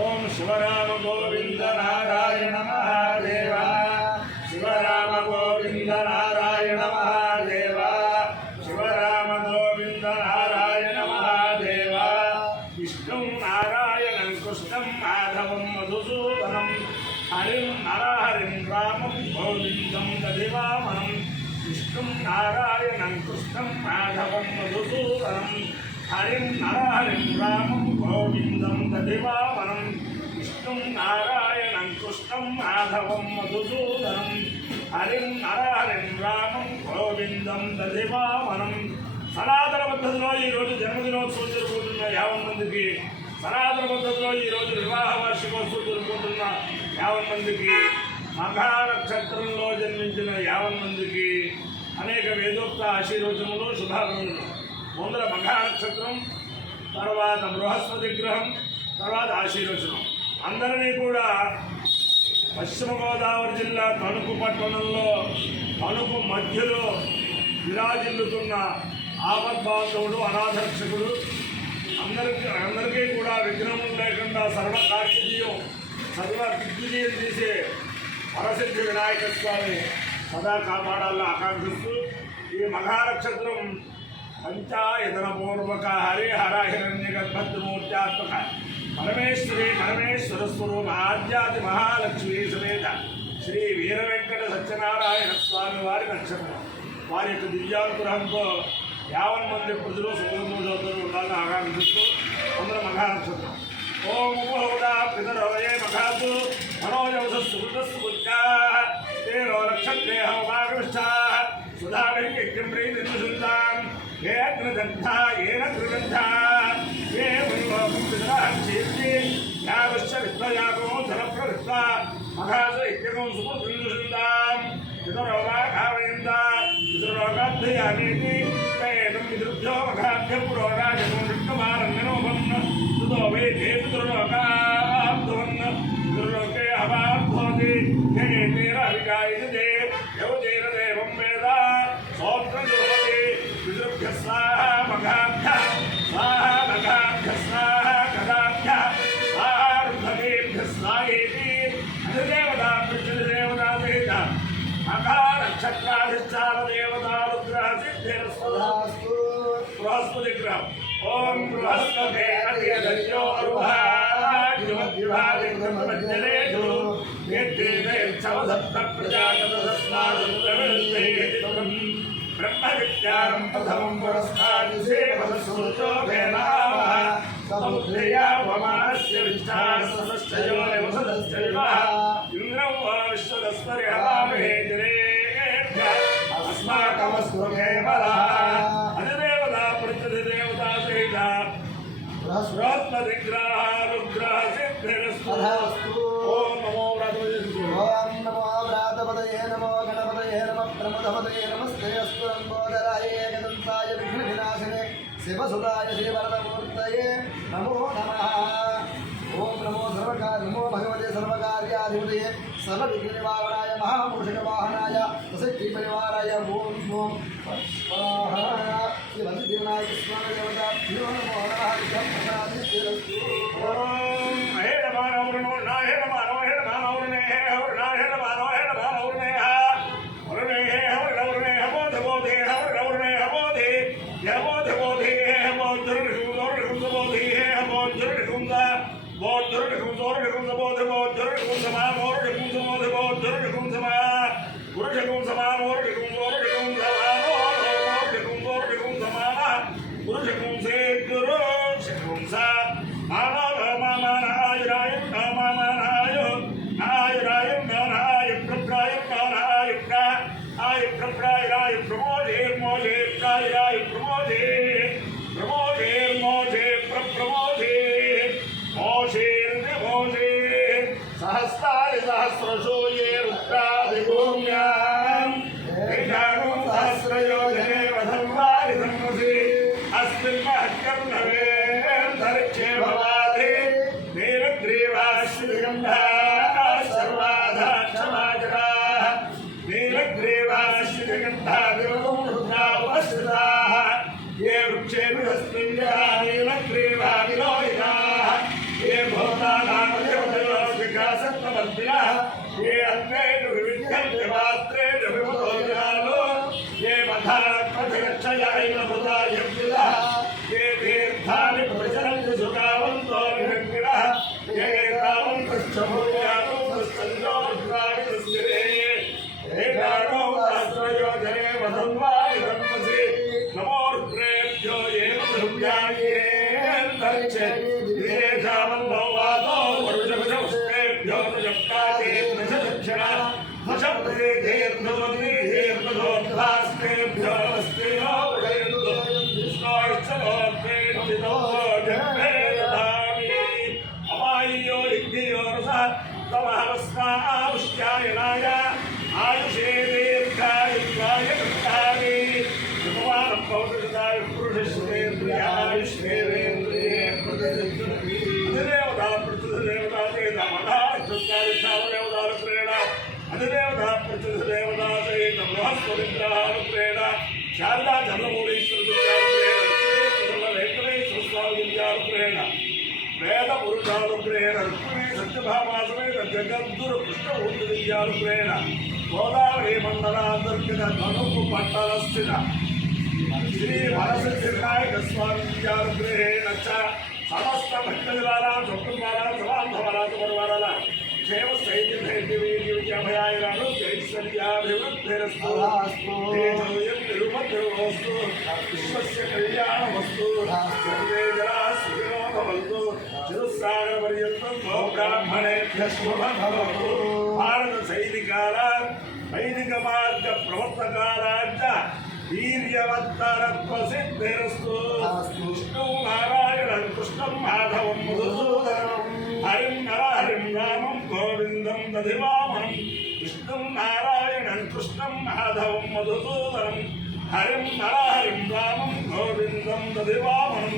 ఓం శివరామ గోవింద నారాయణ మహాదేవ శివరామ గోవింద నారాయణ మహాదేవ శివరామ గోవింద నారాయణ మహాదేవ విష్ణుం నారాయణం కృష్ణం మాధవం మధుసూదనం హరిం నరహరిం రామం గోవిందం దధివామనం విష్ణుం నారాయణం కృష్ణం మాధవం మధుసూదనం హరిం నరహరిం రామం గోవిందం దధివామనం విష్ణుం నారాయణం కృష్ణం మాధవం మధుసూదనం హరిం నరహరిం రామం గోవిందం దధివామనం. సనాతన పద్ధతిలో ఈరోజు జన్మదినోత్సవం జరుపుకుంటున్న 50 మందికి, సనాతన పద్ధతిలో ఈరోజు వివాహ వార్షికోత్సవం జరుపుకుంటున్న 50 మందికి, మఘా నక్షత్రంలో జన్మించిన 50 మందికి అనేక వేదోక్త ఆశీర్వచనలు శుభాకాంక్షలు. ముందర మఘా నక్షత్రం, తర్వాత బృహస్పతి గ్రహం, తర్వాత ఆశీర్వచనం. అందరినీ కూడా పశ్చిమ గోదావరి జిల్లా తణుకు పట్టణంలో తణుకు మధ్యలో విరాజిల్లుతున్న ఆపద్బాంధవుడు అనాథరక్షకుడు, అందరికీ కూడా విఘ్నం లేకుండా సర్వకార్యజీయం సర్వ దిగ్విజయం తీసే వరసిద్ధి వినాయక స్వామి సదా కాపాడాలని ఆకాంక్షిస్తూ ఈ మఘా నక్షత్రం పంచాయతనపూర్వక హరిహర హిరణ్యగర్భద్మూర్త్యాత్మక పరమేశ్వర స్వరూప ఆద్యాది మహాలక్ష్మీ సమేత శ్రీ వీర వెంకట సత్యనారాయణ స్వామి వారి నక్షత్రం. వారి యొక్క దివ్యానుగ్రహంతో 50 మంది ప్రజలు సుఖంతో ఉండాలని ఆకాంక్షిస్తూ అందరూ మఘా నక్షత్రం. ఓం ఉపహోదా పితరోయే మఘాసు మనోజవసస్సుకృతస్సు పుత్రా తేరో నక్షత్రే హోమాగమిష్ఠా సుధావిర్యజ్ఞం ప్రీతిర్నుషుందాం ఏ అగ్రదంతా ఏన త్రిగంధా ఏ పితరాక్షేత్రి యావశ్చ విద్వయాగమో ధనప్రవిత్త మఘాస యజ్ఞం సుకృతిర్నుషుందాం పితరోవా కావయంతా పితరోగాధ్యయానేతి తేనం విదృభ్యో మఘాభ్య పురోరాజమో విష్ణుమారంగనోపన్న సుతో వే తే పితరోగాబ్ధవన్న పితరోకే అవాబ్ధోతి తే తేరవికాయతే యౌజేన దేవం వేద సోత్రజోతి పితృభ్య స్వాహ మఘాభ్య స్వాహ మఘాభ్య స్వాహ కదాభ్య స్వాహ రుద్ధవేభ్య స్వాహేతి అధిదేవతా పితృదేవతా సహిత మఘా నక్షత్రాధిష్టాన దేవతానుగ్రహ సిద్ధిరస్తు. బృహస్పతి గ్రహం. ఓం బృహస్పతే అధియో అరుహాజ్యోతివాదిమజ్జలేషు నిర్దేశవసప్త ప్రజాగతస్మాదం బ్రహ్మ విద్యారం ప్రథమం పురస్కారసేవసూచోభేనామ సముద్రయావమానస్య విష్టాసమశ్చయో నివసదశ్చైవ ఇంద్రం వా విశ్వదస్పరిహవామహే దినేభ్య అస్మాకమస్వమేవలా అధిదేవతా ప్రత్యధిదేవతా సహిత బృహస్పతిగ్రహానుగ్రహ సిద్ధిరస్తు. ఓం నమో వ్రాతపదయే నమో గణపతయే నమ ప్రమదపదయే నమస్తే అస్తు లంబోదరాయ ఏకదంతాయ విఘ్న వినాశనే శివసుదాయ శ్రీవరదమూర్తయే నమో నమః. ఓం నమో భగవతే సర్వకార్యాధిపతయే సర్వవిఘ్న నివారణాయ మహామూషికవాహనాయ ప్రసిద్ధి పరివారాయ ఓం ఓం స్వాహా. శ్రీ వరసిద్ధి వినాయక స్వామి దేవతాభ్యో నమో నమః. ప్రసాదిస్తు. ఓం హే నమో నమో హే నమో హే నమో హే హే నమో హే నమో హే హే హే బోధే హే బోధే యబోధే హే బోధుర్ బోధే హే బోధుర్ కుందా బోధుర్ బోధ బోధుర్ కుంసమా బోధుర్ బోధుర్ కుంసమా గురుషకుం సమా బోధుర్ సమా బోధుర్ కుంసమా గురుషకుం సే గురు శకుం సా మానవ మామనాయ రాయ మామనాయ నాయ నాయ ప్రప్రాయ నాయ ఆయ ప్రప్రాయ రాయ ప్రమోదే మోదే ప్రాయ రాయ ప్రమోదే ప్రమోదే మోదే ప్రమోదే మోషే మోషే సహస్రాయ సహస్రశో ఏ రుద్రాది భూమ్యాం ఏషాగం సహస్రయోజనే వధంవారి ధర్మసి అస్మిన్ మహత్కర్ణవే ధరిక్షే భవాధి నీలగ్రీవాశ్రీగంధా సర్వాధాక్షమాజరా నీలగ్రీవాశ్రీగంధా రుద్రావస్థితా ఏ వృక్షే బృహస్పత్యా నీలగ్రీవా విలోహితా ఏ భూతానాం वर्तिनः ये अन्येषु विविध्यन्ते पात्रेषु विमुदोजनालो ये मधात्मधिरक्षयायनभूतायव्युदः ये तीर्थानि प्रचरन्ति सुखावन्तो विरक्तिनः ये तावन्तश्चभूयातो तस्सञ्जोरुद्राणि तस्तिरे एकानो शास्त्रयोजने वधन्वाय धर्मसि नमोर्द्रेभ्यो ये ध्रुव्यायेऽन्तरिक्षे विदेशावन्तो वादो वरुषभुषपुष्पेभ्यो नजप्राते नशदक्षिणा नशब्देर्धोर्धोर्धास्तेभ्यो अस्तेनो वृषयन्तु विष्णोर्चलोत्तेष्ठितो जन्मे ददामि अमाय्यो यज्ञयो रसः तमहवस्मावुष्यायनाय आयुषे दीर्घायुष्याय दत्तामि भगवान् पौरुषदाय पुरुषश्रेन्द्रियायुष्येन्द्रिये अधिदेवता प्रचुदेवता चेत मधादेवता प्रेण अधिदेवता प्रचुदेवता चेत बृहस्पतिग्रहानुप्रेण शारदा चन्द्रमौळीश्वरविद्यानुप्रेण वेद पुरुषानुप्रेण रुक्मिणी सत्यभामासमेत जगद्गुरु कृष्णभूतविद्यानुप्रेण गोदावरी मंडलांतर्गत धनुः पट्टलस्थित श्री वरसिद्धिविनायक स्वामी विद्यानुग्रहेण च समस्त भक्तजनानां सकुटुम्बानां समान्धवानां परिवाराणां क्षेम स्थैर्यधैर्यवीर्यविजयभयायनानु ऐश्वर्याभिवृद्धिरस्तु तेजोयं निरुपद्रवस्तु विश्वस्य कल्याणमस्तु सर्वे जनाः सुखिनो भवन्तु चिरस्सागरपर्यन्तं गो ब्राह्मणेभ्यः शुभं भवतु भारत सैनिकानां वैदिक मार्ग प्रवर्तकानां वीर्यवत्तरत्वसिद्धिरस्तु विष्णु नारायणं कृष्णं माधवं मधुसूदनं हरिं नरहरिं रामं गोविन्दं दधिवामनं विष्णुं नारायणं कृष्णं माधवं मधुसूदनं हरिं नरहरिं रामं गोविन्दं दधिवामनं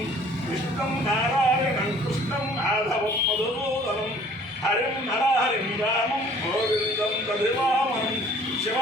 विष्णुं नारायणं कृष्णं माधवं मधुसूदनं हरिं नरहरिं रामं गोविन्दं दधिवामनं शिव